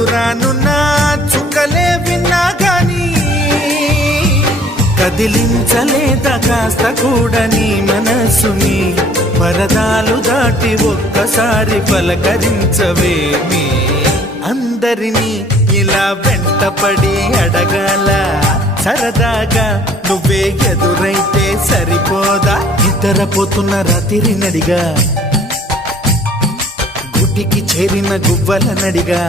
దూరానున్న చుక్కలే విన్నా గాని కదిలించలేదా కాస్త కూడా నీ మనసుని పరదాలు దాటి ఒక్కసారి పలకరించవేమి అందరినీ ఇలా వెంటపడి అడగాల సరదాగా నువ్వే ఎదురైతే సరిపోదా నిద్రపోతున్న రాత్రి నడిగా గుటికి చేరిన గువ్వల నడిగా